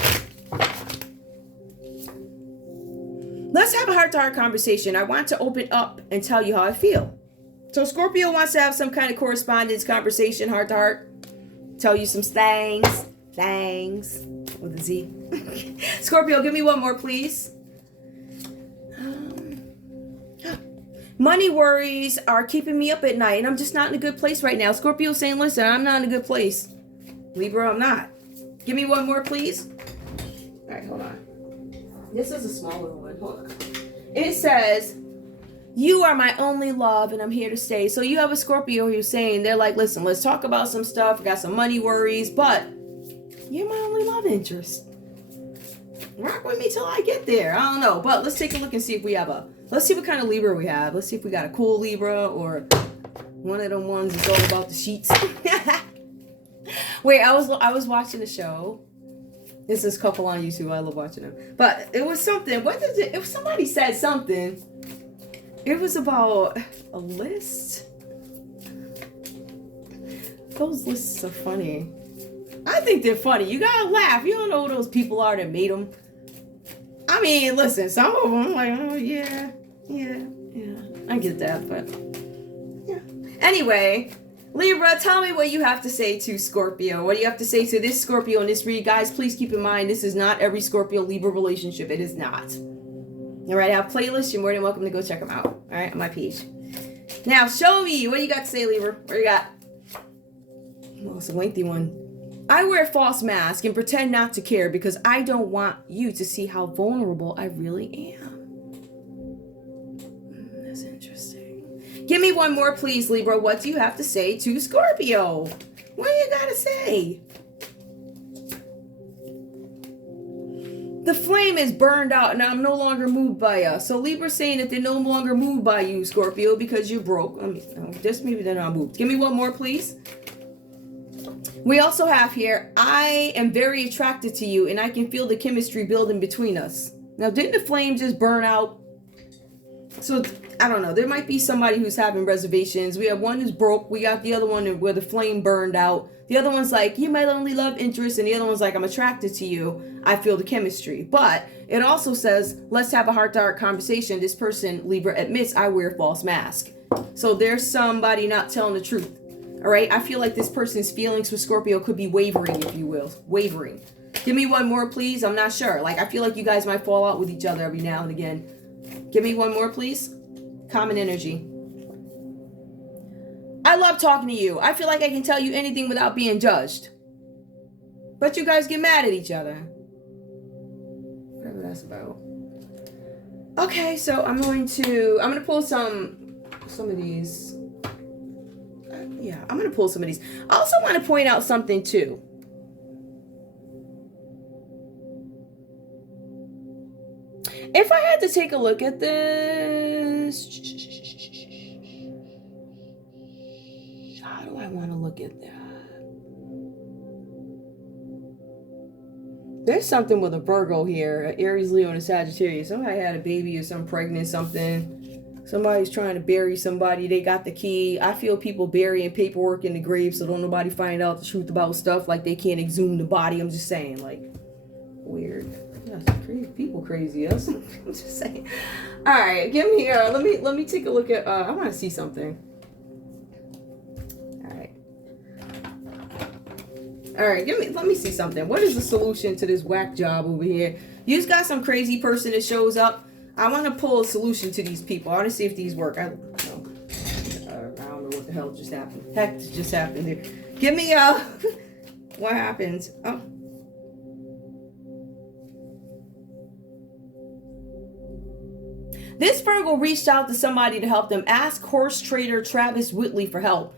Let's have a heart-to-heart conversation. I want to open up and tell you how I feel. So Scorpio wants to have some kind of correspondence conversation, heart-to-heart. Tell you some things with a Z. Scorpio, give me one more, please. Money worries are keeping me up at night, and I'm just not in a good place right now. Scorpio saying, listen, I'm not in a good place. Libra, I'm not. Give me one more, please. All right, hold on. This is a smaller one. Hold on. It says, you are my only love, and I'm here to stay. So you have a Scorpio who's saying, they're like, listen, let's talk about some stuff. I got some money worries, but you're my only love interest. Rock with me till I get there. I don't know, but let's take a look and see if we have let's see what kind of Libra we have. Let's see if we got a cool Libra or one of them ones that's all about the sheets. Wait, I was watching a show. This is a couple on YouTube. I love watching them. But it was something. If somebody said something, it was about a list. Those lists are funny. I think they're funny. You gotta laugh. You don't know who those people are that made them. I mean, listen, some of them, like, oh, yeah. I get that, but, yeah. Anyway, Libra, tell me what you have to say to Scorpio. What do you have to say to this Scorpio in this read? Guys, please keep in mind, this is not every Scorpio-Libra relationship. It is not. All right, I have playlists. You're more than welcome to go check them out. All right, on my page. Now, show me. What do you got to say, Libra? What do you got? Oh, it's a lengthy one. I wear a false mask and pretend not to care because I don't want you to see how vulnerable I really am. That's interesting. Give me one more, please, Libra. What do you have to say to Scorpio? What do you got to say? The flame is burned out and I'm no longer moved by you. So Libra's saying that they're no longer moved by you, Scorpio, because you're broke. I mean, just maybe they're not moved. Give me one more, please. We also have here, I am very attracted to you and I can feel the chemistry building between us. Now, didn't the flame just burn out? So, I don't know. There might be somebody who's having reservations. We have one who's broke. We got the other one where the flame burned out. The other one's like, you might only love interest. And the other one's like, I'm attracted to you. I feel the chemistry. But it also says, let's have a heart-to-heart conversation. This person, Libra, admits I wear a false mask. So there's somebody not telling the truth. All right? I feel like this person's feelings for Scorpio could be wavering, if you will. Wavering. Give me one more, please. I'm not sure. Like, I feel like you guys might fall out with each other every now and again. Give me one more, please. Common energy. I love talking to you. I feel like I can tell you anything without being judged. But you guys get mad at each other. Whatever that's about. Okay, so I'm gonna pull some of these. Yeah, I'm gonna pull some of these. I also want to point out something too. If I had to take a look at this, how do I want to look at that? There's something with a Virgo here, Aries, Leo, and a Sagittarius. Somebody had a baby or something, pregnant, something. Somebody's trying to bury somebody. They got the key. I feel people burying paperwork in the grave so don't nobody find out the truth about stuff. Like they can't exhume the body. I'm just saying, like, weird. That's crazy. People crazy. I'm just saying. All right, give me. Let me take a look at. I want to see something. All right, let me see something. What is the solution to this whack job over here? You just got some crazy person that shows up. I want to pull a solution to these people. I want to see if these work. I don't know what the hell just happened. Heck just happened here. Give me what happened? Oh. This Virgo reached out to somebody to help them. Ask horse trader Travis Whitley for help.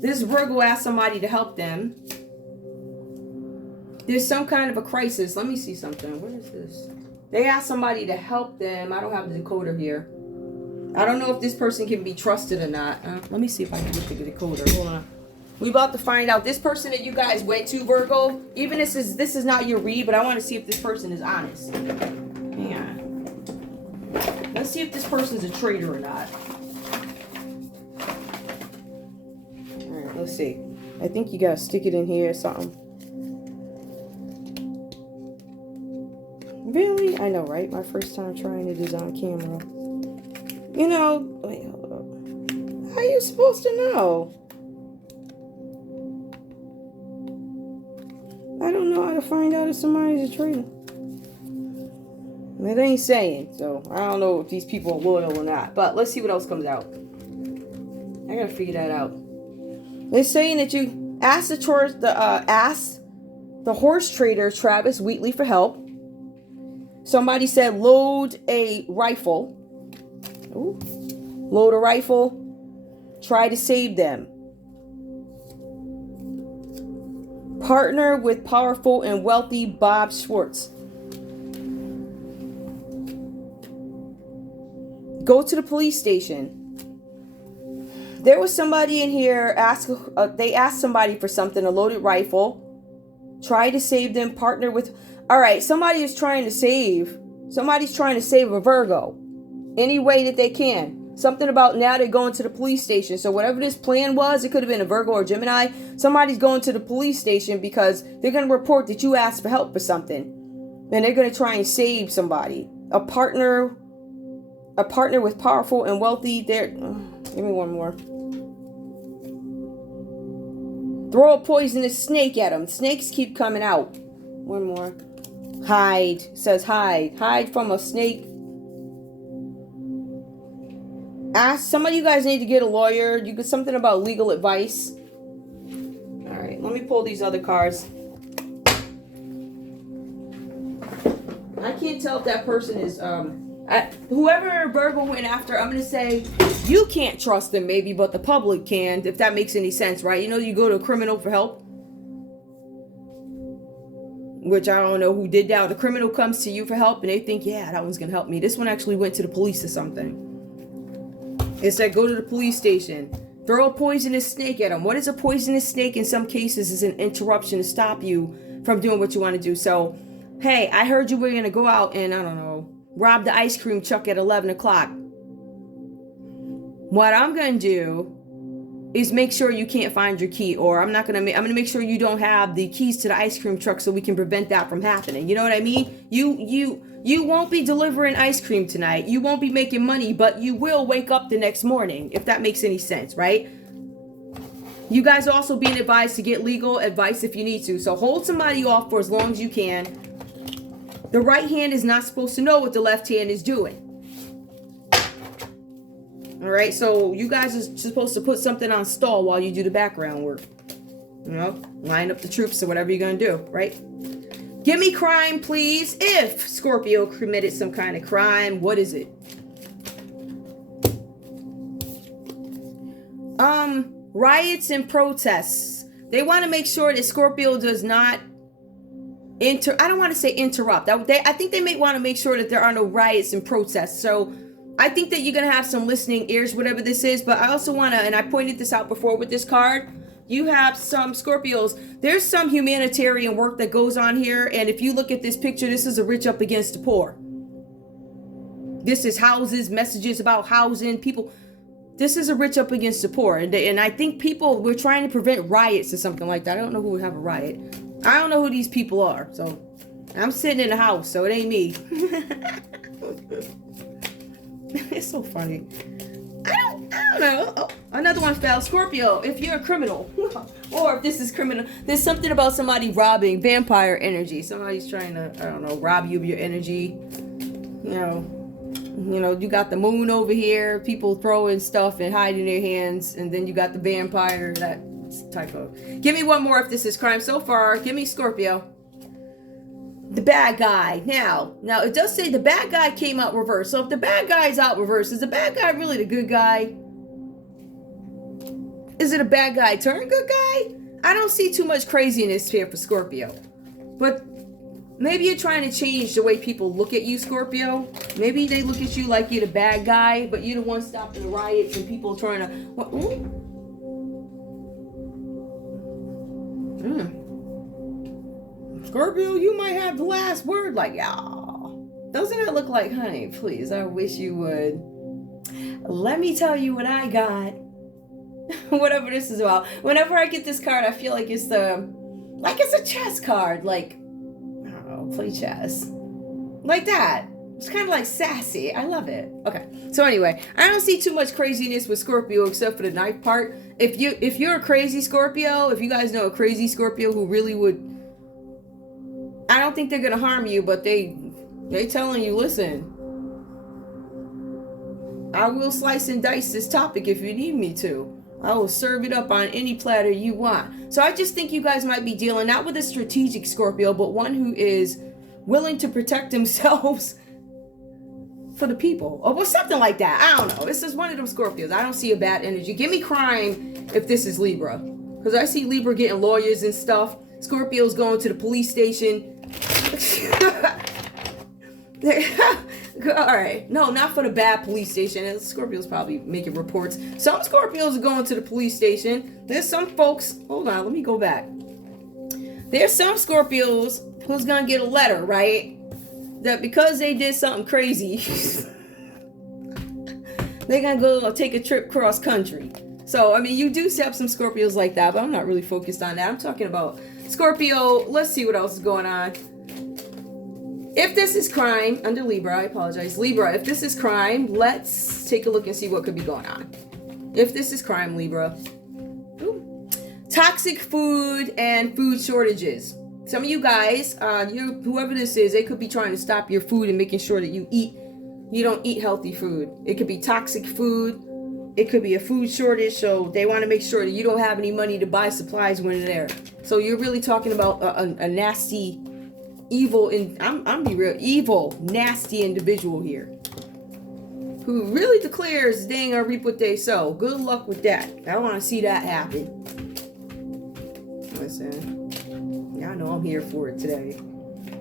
This Virgo asked somebody to help them. There's some kind of a crisis. Let me see something. What is this? They asked somebody to help them. I don't have the decoder here. I don't know if this person can be trusted or not. Let me see if I can get the decoder. Hold on. We about to find out. This person that you guys went to, Virgo, even if this is not your read, but I want to see if this person is honest. Hang on. Let's see if this person's a traitor or not. Let's see. I think you gotta stick it in here or something. Really? I know, right? My first time trying it is on camera. You know, wait, hold up. How are you supposed to know? I don't know how to find out if somebody's a traitor. It ain't saying, so I don't know if these people are loyal or not. But let's see what else comes out. I gotta figure that out. They're saying that you asked the horse trader Travis Wheatley for help. Somebody said load a rifle. Ooh. Load a rifle. Try to save them. Partner with powerful and wealthy Bob Schwartz. Go to the police station. There was somebody in here, they asked somebody for something, a loaded rifle. Try to save them, partner with... All right, somebody's trying to save a Virgo. Any way that they can. Something about now they're going to the police station. So whatever this plan was, it could have been a Virgo or Gemini. Somebody's going to the police station because they're going to report that you asked for help for something. And they're going to try and save somebody. A partner with powerful and wealthy. Give me one more. Throw a poisonous snake at them. Snakes keep coming out. One more. Hide. It says hide. Hide from a snake. Some of you guys need to get a lawyer. You get something about legal advice. All right. Let me pull these other cards. I can't tell if that person is... whoever Virgo went after, I'm going to say you can't trust them maybe, but the public can, if that makes any sense, right? You know, you go to a criminal for help, which I don't know who did that. The criminal comes to you for help and they think, yeah, that one's going to help me. This one actually went to the police or something. It said go to the police station. Throw a poisonous snake at them. What is a poisonous snake? In some cases is an interruption to stop you from doing what you want to do. So, hey, I heard you were going to go out and, I don't know, rob the ice cream truck at 11 o'clock. What I'm going to do is make sure you can't find your key, or I'm going to make sure you don't have the keys to the ice cream truck so we can prevent that from happening. You know what I mean? You won't be delivering ice cream tonight. You won't be making money, but you will wake up the next morning, if that makes any sense, right? You guys are also being advised to get legal advice if you need to. So hold somebody off for as long as you can. The right hand is not supposed to know what the left hand is doing. All right, so you guys are supposed to put something on stall while you do the background work. You know, line up the troops or whatever you're going to do, right? Give me crime, please. If Scorpio committed some kind of crime, what is it? Riots and protests. They want to make sure that Scorpio does not I don't want to say interrupt. I think they may want to make sure that there are no riots and protests. So I think that you're going to have some listening ears, whatever this is. But I also want to, and I pointed this out before with this card, you have some Scorpios. There's some humanitarian work that goes on here. And if you look at this picture, this is a rich up against the poor. This is houses, messages about housing, people. This is a rich up against the poor. And I think we're trying to prevent riots or something like that. I don't know who would have a riot. I don't know who these people are. So I'm sitting in the house, so it ain't me. It's so funny. I don't know. Oh, another one fell. Scorpio, if you're a criminal, or if this is criminal, there's something about somebody robbing, vampire energy. Somebody's trying to, I don't know, rob you of your energy. You know, you got the moon over here, people throwing stuff and hiding their hands, and then you got the vampire, that type of. Give me one more if this is crime so far. Give me Scorpio. The bad guy. Now it does say the bad guy came out reverse. So if the bad guy is out reverse, is the bad guy really the good guy? Is it a bad guy turn good guy? I don't see too much craziness here for Scorpio. But maybe you're trying to change the way people look at you, Scorpio. Maybe they look at you like you're the bad guy, but you're the one stopping the riots and people trying to... What? Scorpio, you might have the last word. Like, y'all. Doesn't it look like, honey, please, I wish you would. Let me tell you what I got. Whatever this is about. Whenever I get this card, I feel like it's a chess card. Like, I don't know, play chess. Like that. It's kind of like sassy. I love it. Okay. So anyway, I don't see too much craziness with Scorpio except for the knife part. If you're a crazy Scorpio, if you guys know a crazy Scorpio who really would, I don't think they're gonna harm you, but they telling you, listen, I will slice and dice this topic if you need me to. I will serve it up on any platter you want. So I just think you guys might be dealing not with a strategic Scorpio, but one who is willing to protect themselves for the people, or something like that. I don't know. This is one of them Scorpios. I don't see a bad energy. Give me crime if this is Libra, because I see Libra getting lawyers and stuff. Scorpio's going to the police station. All right, no, not for the bad police station. Scorpio's probably making reports. Some Scorpios are going to the police station. There's some folks. Hold on, let me go back. There's some Scorpios who's gonna get a letter, right? That because they did something crazy, they're gonna go take a trip cross country. So, I mean, you do have some Scorpios like that, but I'm not really focused on that. I'm talking about Scorpio. Let's see what else is going on. If this is crime, under Libra, I apologize. Libra, if this is crime, let's take a look and see what could be going on. If this is crime, Libra. Ooh. Toxic food and food shortages. Some of you guys, whoever this is, they could be trying to stop your food and making sure that you don't eat healthy food. It could be toxic food. It could be a food shortage, so they want to make sure that you don't have any money to buy supplies when they're there. So you're really talking about a nasty, evil, I'm be real, evil, nasty individual here, who really declares they ain't gonna reap what they sow. Good luck with that. I want to see that happen. Listen, y'all know I'm here for it today.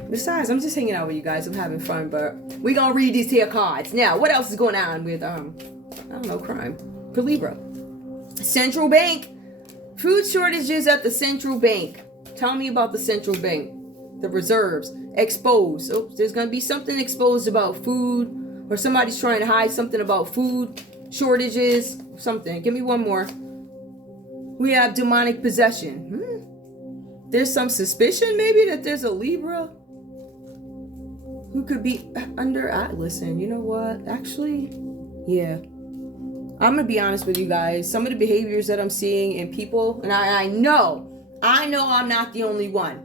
Besides, I'm just hanging out with you guys. I'm having fun, but we gonna read these here cards. Now, what else is going on with, I don't know, crime for Libra? Central bank. Food shortages at the central bank. Tell me about the central bank. the reserves, exposed. So there's going to be something exposed about food, or somebody's trying to hide something about food shortages, something. Give me one more. We have demonic possession. There's some suspicion maybe that there's a Libra who could be under. Listen, you know what? Actually, yeah. I'm going to be honest with you guys. Some of the behaviors that I'm seeing in people, and I know I'm not the only one.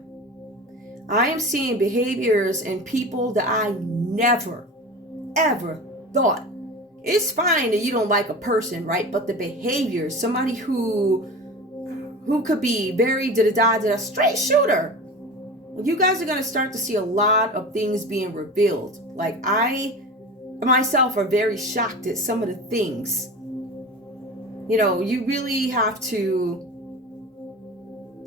I am seeing behaviors in people that I never, ever thought. It's fine that you don't like a person, right? But the behaviors, somebody who could be very straight shooter. You guys are going to start to see a lot of things being revealed. Like, I myself are very shocked at some of the things. You know, you really have to,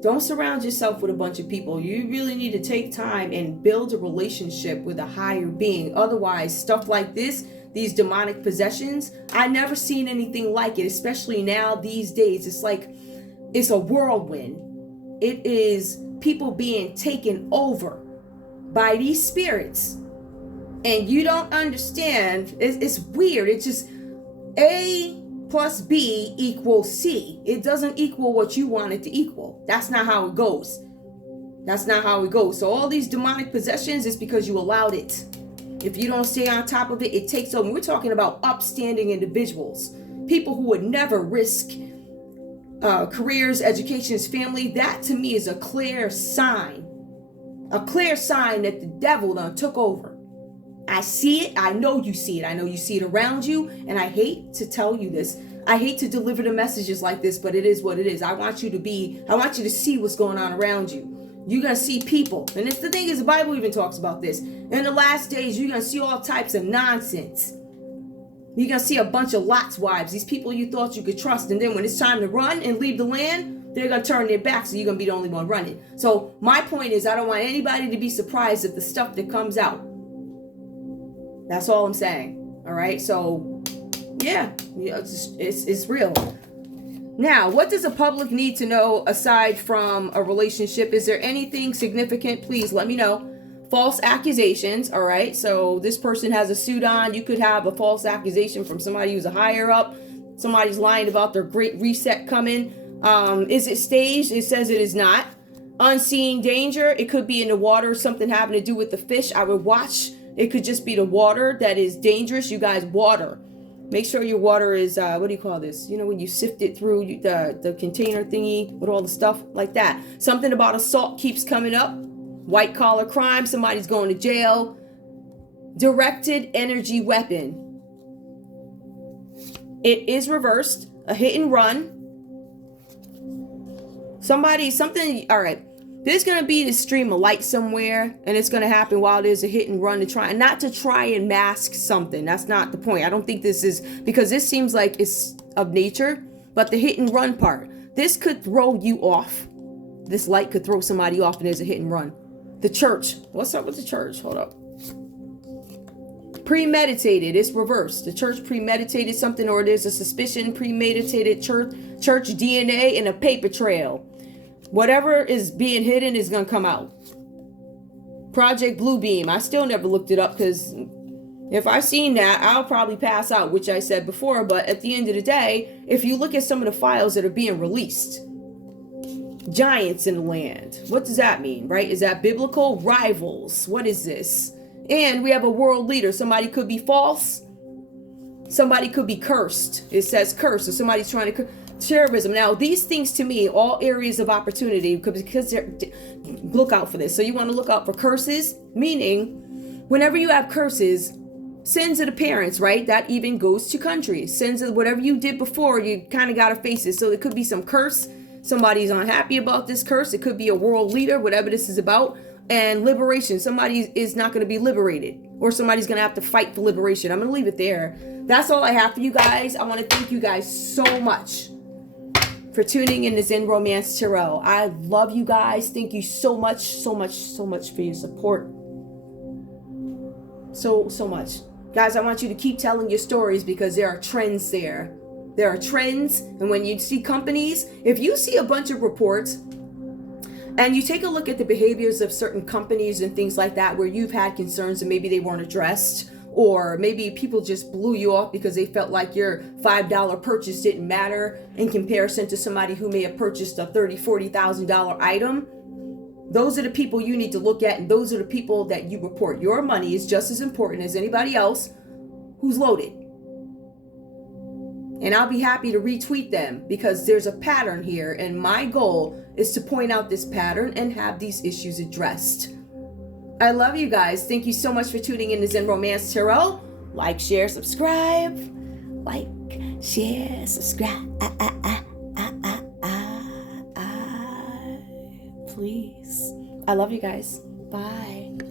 don't surround yourself with a bunch of people. You really need to take time and build a relationship with a higher being. Otherwise, stuff like this, these demonic possessions, I never seen anything like it, especially now these days. It's like, it's a whirlwind. It is people being taken over by these spirits. And you don't understand. It's weird. It's just A plus B equals C. It doesn't equal what you want it to equal. That's not how it goes. That's not how it goes. So all these demonic possessions is because you allowed it. If you don't stay on top of it, it takes over. We're talking about upstanding individuals. People who would never risk careers, educations, family. That to me is a clear sign. A clear sign that the devil done took over. I see it. I know you see it. I know you see it around you. And I hate to tell you this. I hate to deliver the messages like this, but it is what it is. I want you to see what's going on around you. You're going to see people. And it's the thing is, the Bible even talks about this. In the last days, you're going to see all types of nonsense. You're going to see a bunch of Lot's wives. These people you thought you could trust. And then when it's time to run and leave the land, they're going to turn their back. So you're going to be the only one running. So my point is, I don't want anybody to be surprised at the stuff that comes out. That's all I'm saying. All right. So, yeah, it's real. Now, what does the public need to know aside from a relationship? Is there anything significant? Please let me know. False accusations. All right. So this person has a suit on. You could have a false accusation from somebody who's a higher up. Somebody's lying about their great reset coming. Is it staged? It says it is not. Unseen danger. It could be in the water. Something having to do with the fish. I would watch. It could just be the water that is dangerous. You guys, water. Make sure your water is, what do you call this? You know, when you sift it through the container thingy with all the stuff like that. Something about assault keeps coming up. White collar crime. Somebody's going to jail. Directed energy weapon. It is reversed. A hit and run. All right. There's going to be this stream of light somewhere, and it's going to happen while there's a hit and run to try and mask something. That's not the point. I don't think this is, because this seems like it's of nature, but the hit and run part, this could throw you off. This light could throw somebody off, and there's a hit and run. The church. What's up with the church? Hold up. Premeditated. It's reversed. The church premeditated something, or there's a suspicion, premeditated church DNA and a paper trail. Whatever is being hidden is going to come out. Project Bluebeam. I still never looked it up because if I've seen that, I'll probably pass out, which I said before. But at the end of the day, if you look at some of the files that are being released, giants in the land. What does that mean, right? Is that biblical? Rivals. What is this? And we have a world leader. Somebody could be false. Somebody could be cursed. It says curse. So somebody's trying to terrorism. Now, these things to me, all areas of opportunity, because look out for this. So you want to look out for curses, meaning whenever you have curses, sins of the parents, right? That even goes to countries. Sins of whatever you did before, you kind of got to face it. So there could be some curse. Somebody's unhappy about this curse. It could be a world leader, whatever this is about. And liberation. Somebody is not going to be liberated, or somebody's going to have to fight for liberation. I'm going to leave it there. That's all I have for you guys. I want to thank you guys so much for tuning in to Zen Romance Tarot. I love you guys. Thank you so much for your support. So much. Guys, I want you to keep telling your stories because there are trends there. There are trends. And when you see companies, if you see a bunch of reports And you take a look at the behaviors of certain companies and things like that where you've had concerns and maybe they weren't addressed, or maybe people just blew you off because they felt like your $5 purchase didn't matter in comparison to somebody who may have purchased a $30,000, $40,000 item. Those are the people you need to look at, and those are the people that you report. Your money is just as important as anybody else who's loaded. And I'll be happy to retweet them because there's a pattern here, and my goal is to point out this pattern and have these issues addressed. I love you guys. Thank you so much for tuning in to Zen Romance Tarot. Like, share, subscribe. Like, share, subscribe. Please. I love you guys. Bye.